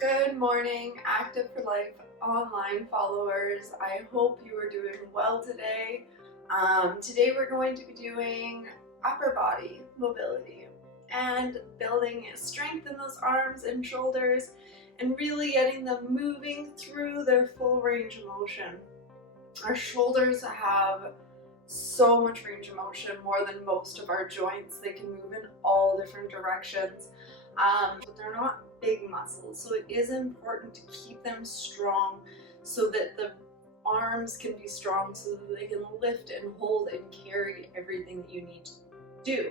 Good morning, Active for Life online followers. I hope you are doing well today. Today we're going to be doing upper body mobility and building strength in those arms and shoulders and really getting them moving through their full range of motion. Our shoulders have so much range of motion, more than most of our joints. They can move in all different directions, but they're not big muscles, so it is important to keep them strong so that the arms can be strong, so that they can lift and hold and carry everything that you need to do.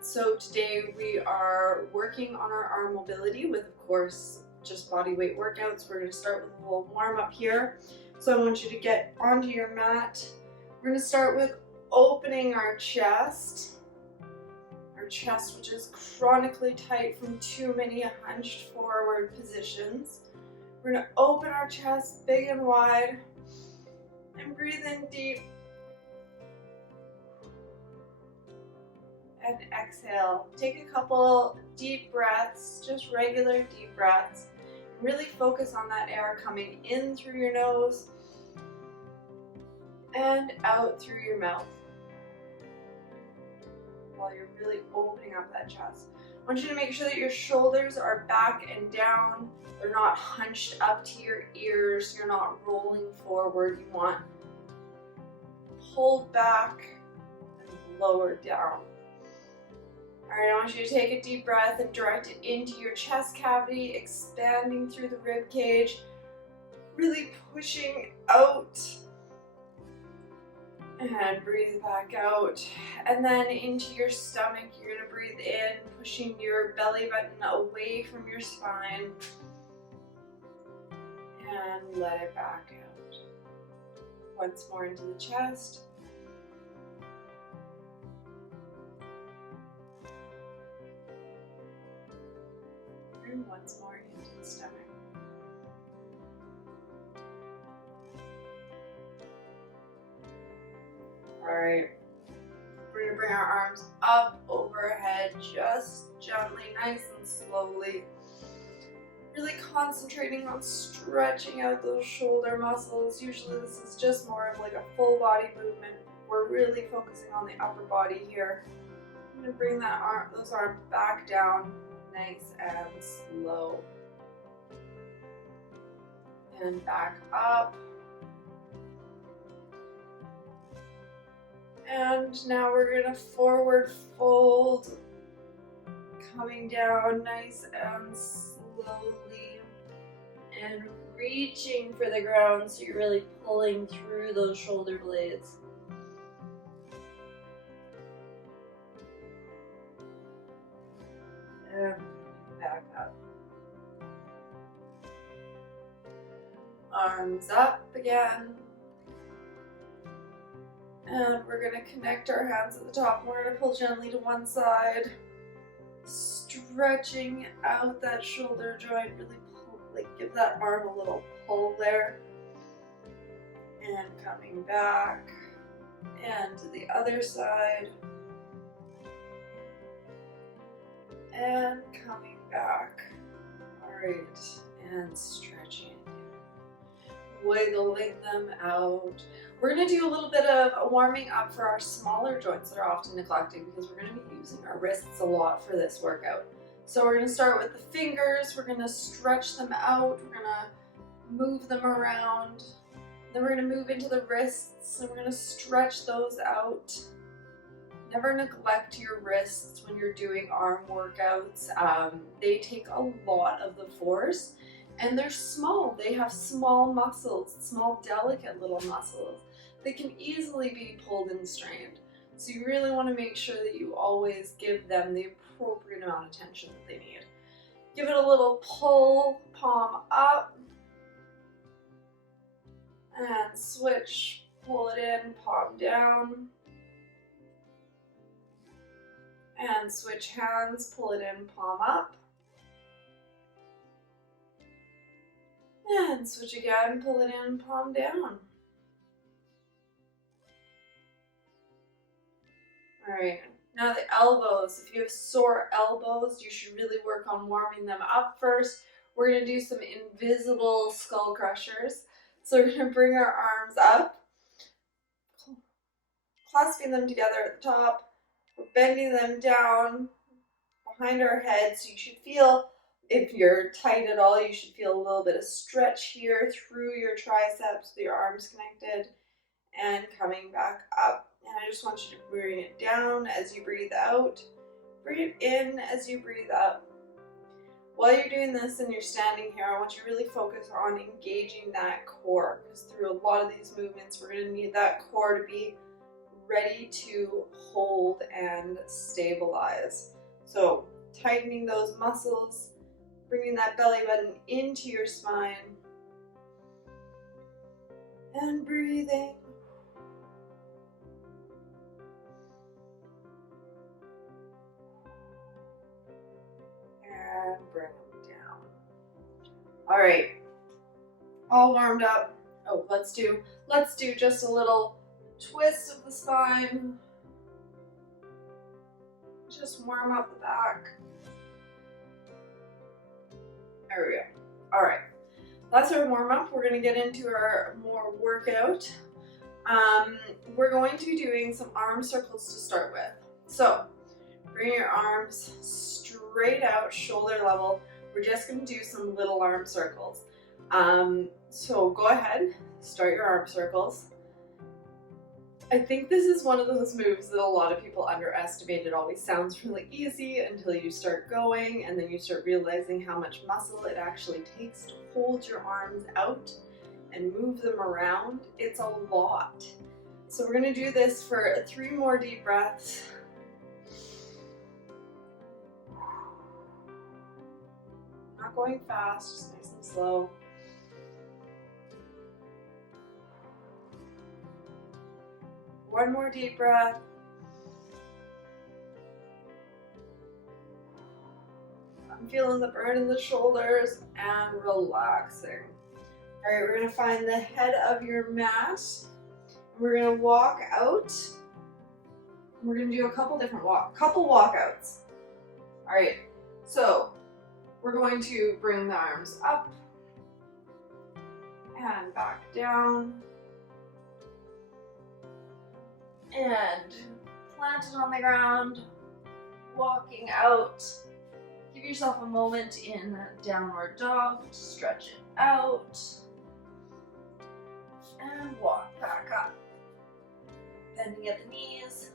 So today we are working on our arm mobility with, of course, just body weight workouts. We're going to start with a little warm up here. So I want you to get onto your mat. We're going to start with opening our chest. Our chest, which is chronically tight from too many hunched forward positions. We're going to open our chest big and wide and breathe in deep. And exhale. Take a couple deep breaths, just regular deep breaths. Really focus on that air coming in through your nose and out through your mouth while you're really opening up that chest. I want you to make sure that your shoulders are back and down. They're not hunched up to your ears. You're not rolling forward. You want pulled back and lowered down. All right, I want you to take a deep breath and direct it into your chest cavity, expanding through the rib cage, really pushing out. And breathe back out. And then into your stomach, you're going to breathe in, pushing your belly button away from your spine. And let it back out. Once more into the chest. And once more into the stomach. Alright, we're going to bring our arms up overhead, just gently, nice and slowly. Really concentrating on stretching out those shoulder muscles. Usually this is just more of like a full body movement. We're really focusing on the upper body here. I'm going to bring those arms back down, nice and slow. And back up. And now we're going to forward fold, coming down nice and slowly and reaching for the ground, so you're really pulling through those shoulder blades. And back up. Arms up again. And we're going to connect our hands at the top. We're going to pull gently to one side, stretching out that shoulder joint, really pull, like give that arm a little pull there. And coming back, and to the other side. And coming back. Alright, and stretching. Wiggling them out. We're going to do a little bit of a warming up for our smaller joints that are often neglected, because we're going to be using our wrists a lot for this workout. So we're going to start with the fingers. We're going to stretch them out. We're going to move them around. Then we're going to move into the wrists, and we're going to stretch those out. Never neglect your wrists when you're doing arm workouts. They take a lot of the force. And they're small. They have small muscles, small, delicate little muscles. They can easily be pulled and strained. So you really want to make sure that you always give them the appropriate amount of tension that they need. Give it a little pull, palm up. And switch, pull it in, palm down. And switch hands, pull it in, palm up. And switch again, pull it in, palm down. Alright, now the elbows. If you have sore elbows, you should really work on warming them up first. we're gonna do some invisible skull crushers. So we're gonna bring our arms up, clasping them together at the top. We're bending them down behind our head, so you should feel, if you're tight at all, you should feel a little bit of stretch here through your triceps with your arms connected, and coming back up. And I just want you to bring it down as you breathe out. Bring it in as you breathe up. While you're doing this and you're standing here, I want you to really focus on engaging that core, because through a lot of these movements, we're going to need that core to be ready to hold and stabilize. So tightening those muscles, bringing that belly button into your spine, and breathing. And bring them down. All right, all warmed up. Oh, let's do just a little twist of the spine. Just warm up the back. There we go. All right, that's our warm up. We're gonna get into our more workout. We're going to be doing some arm circles to start with. So bring your arms straight out, shoulder level. We're just gonna do some little arm circles. So go ahead, start your arm circles. I think this is one of those moves that a lot of people underestimate. It always sounds really easy until you start going, and then you start realizing how much muscle it actually takes to hold your arms out and move them around. It's a lot. So we're gonna do this for 3 more deep breaths. Not going fast, just nice and slow. One more deep breath. I'm feeling the burn in the shoulders and relaxing. All right, we're gonna find the head of your mat. We're gonna walk out. We're gonna do a couple different walkouts. All right, so we're going to bring the arms up and back down. And plant it on the ground, walking out. Give yourself a moment in downward dog to stretch it out. And walk back up. Bending at the knees,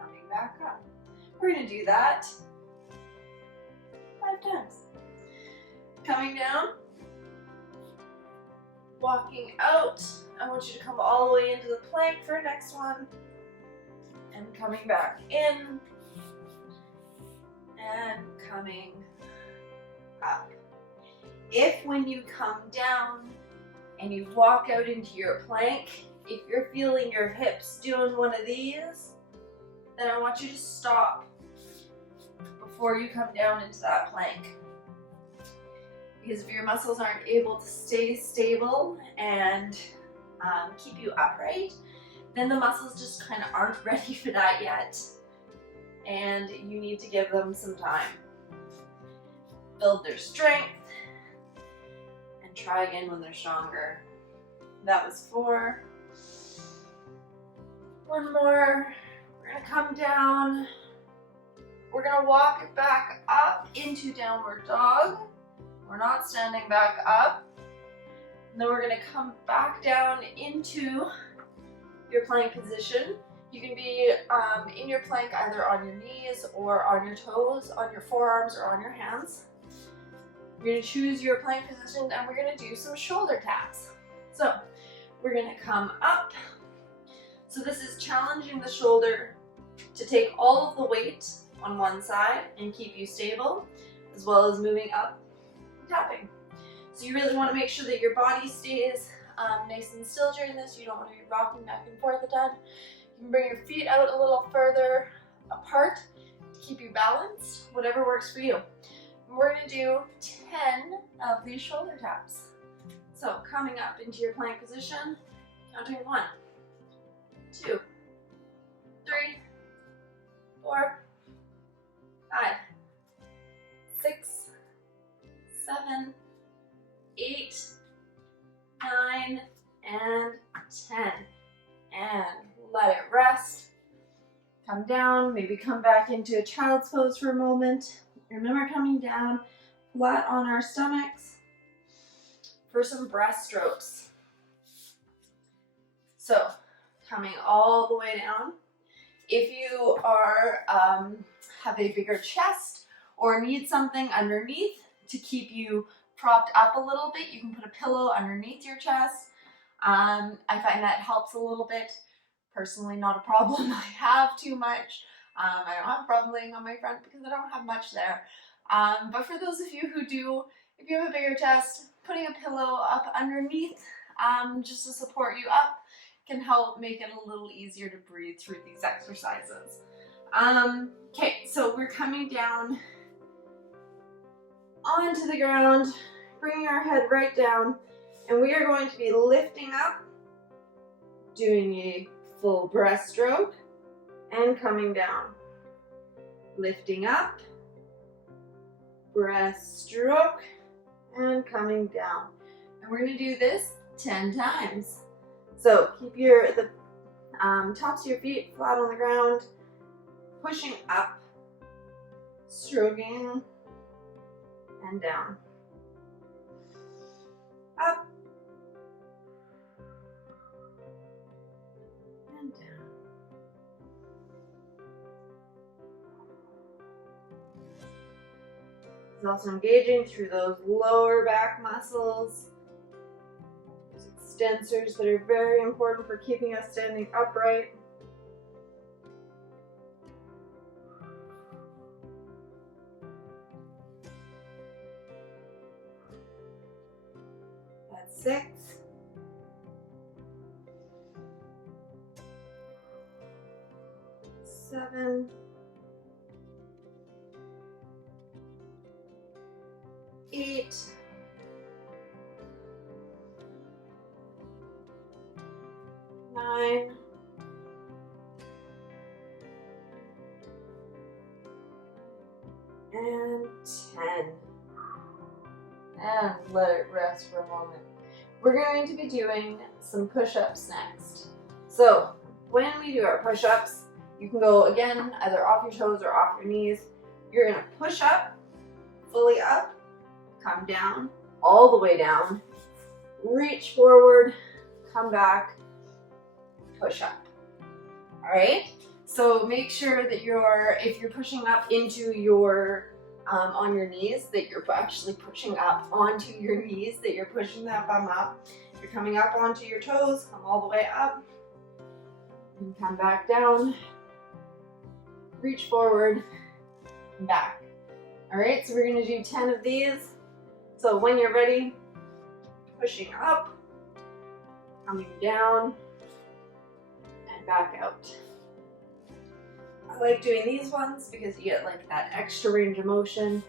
coming back up. We're gonna do that 5 times. Coming down, walking out. I want you to come all the way into the plank for next one. And coming back in. And coming up. If when you come down and you walk out into your plank, if you're feeling your hips doing one of these, then I want you to stop before you come down into that plank. Because if your muscles aren't able to stay stable and keep you upright, then the muscles just kind of aren't ready for that yet. And you need to give them some time. Build their strength and try again when they're stronger. That was 4. One more. We're gonna come down. We're gonna walk back up into downward dog. We're not standing back up. And then we're gonna come back down into your plank position. You can be in your plank either on your knees or on your toes, on your forearms or on your hands. You're gonna choose your plank position and we're gonna do some shoulder taps. So we're gonna come up. So this is challenging the shoulder to take all of the weight on one side and keep you stable, as well as moving up and tapping. So you really want to make sure that your body stays nice and still during this. You don't want to be rocking back and forth a ton. You can bring your feet out a little further apart to keep you balanced, whatever works for you. And we're going to do 10 of these shoulder taps. So coming up into your plank position, counting 1, 2, 3, 4, 5, 6, and let it rest. Come down, maybe come back into a child's pose for a moment. Remember, coming down flat on our stomachs for some breaststrokes. So, coming all the way down. If you are have a bigger chest or need something underneath to keep you propped up a little bit, you can put a pillow underneath your chest. I find that helps a little bit. Personally, not a problem. I have too much. I don't have a problem laying on my front because I don't have much there. But for those of you who do, if you have a bigger chest, putting a pillow up underneath just to support you up can help make it a little easier to breathe through these exercises. Okay, so we're coming down onto the ground, bringing our head right down, and we are going to be lifting up, doing a full breaststroke, and coming down. Lifting up, breaststroke, and coming down. And we're going to do this 10 times. So keep the tops of your feet flat on the ground, pushing up, stroking, and down. Up, and down. It's also engaging through those lower back muscles, those extensors that are very important for keeping us standing upright. That's 6. 7. 8. 9. 10. And let it rest for a moment. We're going to be doing some push-ups next. So when we do our push-ups, you can go again either off your toes or off your knees. You're going to push up, fully up, come down, all the way down, reach forward, come back, push up. All right? So make sure that if you're pushing up into your on your knees, that you're actually pushing up onto your knees, that you're pushing that bum up. If you're coming up onto your toes, come all the way up, and come back down, reach forward, and back. All right, so we're gonna do 10 of these. So when you're ready, pushing up, coming down, and back out. I like doing these ones because you get like that extra range of motion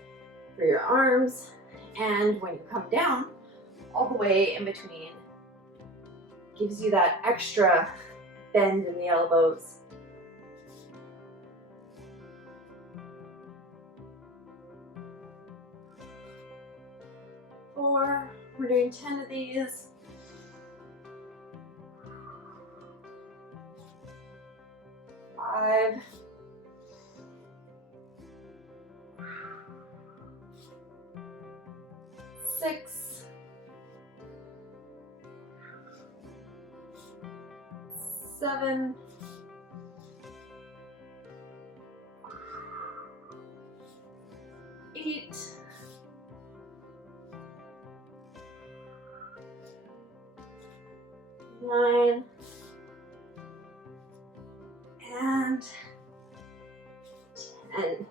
for your arms, and when you come down, all the way in between, gives you that extra bend in the elbows. Four, we're doing 10 of these. 5. 6. 7. 8. 9. And 10.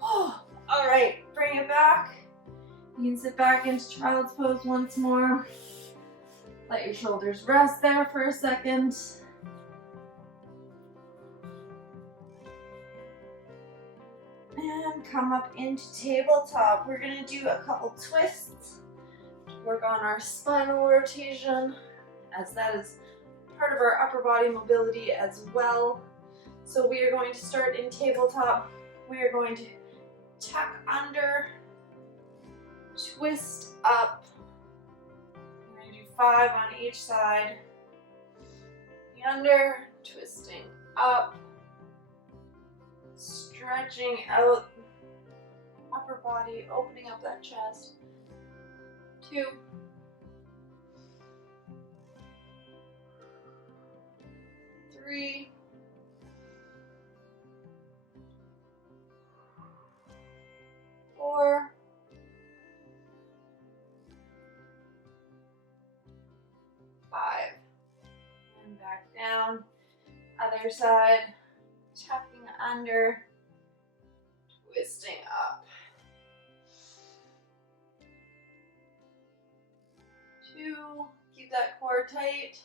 Oh, all right, bring it back. You can sit back into child's pose once more. Let your shoulders rest there for a second. And come up into tabletop. We're gonna do a couple twists to work on our spinal rotation, as that is part of our upper body mobility as well. So we are going to start in tabletop. We are going to tuck under, twist up. We're going to do 5 on each side. under, twisting up, stretching out upper body, opening up that chest. 2, 3, 4, 5, and back down. Other side, tucking under, twisting up. 2, keep that core tight.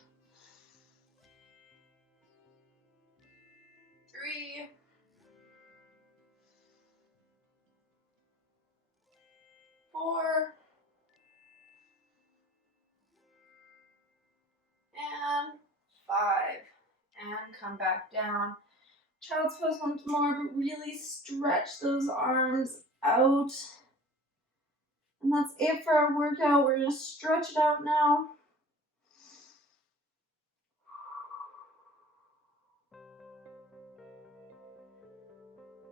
3, 4, and 5, and come back down. Child's pose once more, but really stretch those arms out. And that's it for our workout. We're gonna stretch it out now.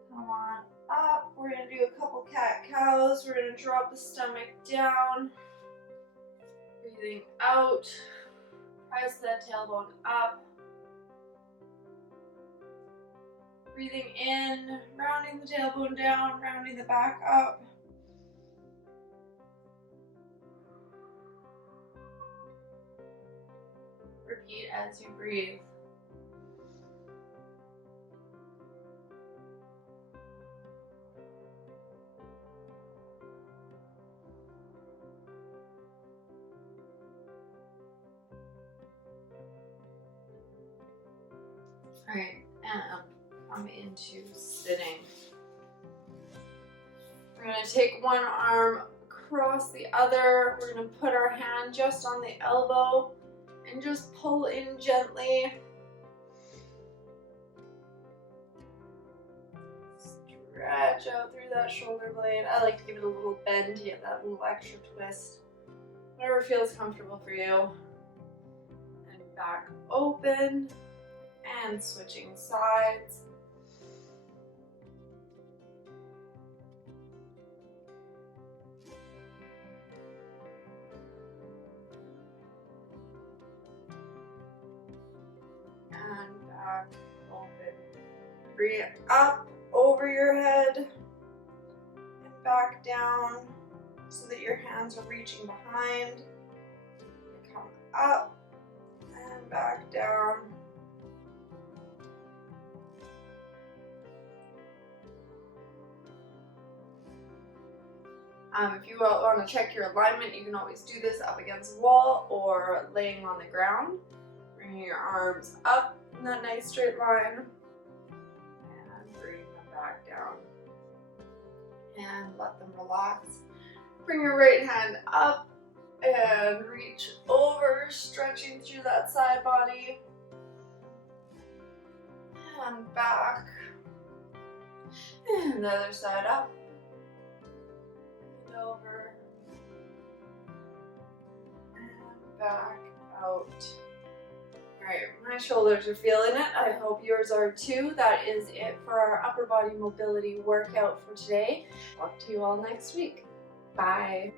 Come on up. We're gonna do a couple cat-cows. We're gonna drop the stomach down. Breathing out. Press that tailbone up. Breathing in, rounding the tailbone down, rounding the back up. Repeat as you breathe. All right, and come into sitting. We're going to take one arm across the other. We're going to put our hand just on the elbow and just pull in gently. Stretch out through that shoulder blade. I like to give it a little bend to get that little extra twist. Whatever feels comfortable for you. And back open. And switching sides. And back open. Bring it up over your head and back down so that your hands are reaching behind. Come up and back down. If you want to check your alignment, you can always do this up against the wall or laying on the ground. Bringing your arms up in that nice straight line and bring them back down and let them relax. Bring your right hand up and reach over, stretching through that side body and back, and the other side up. Over and back out. Alright, my shoulders are feeling it. I hope yours are too. That is it for our upper body mobility workout for today. Talk to you all next week. Bye.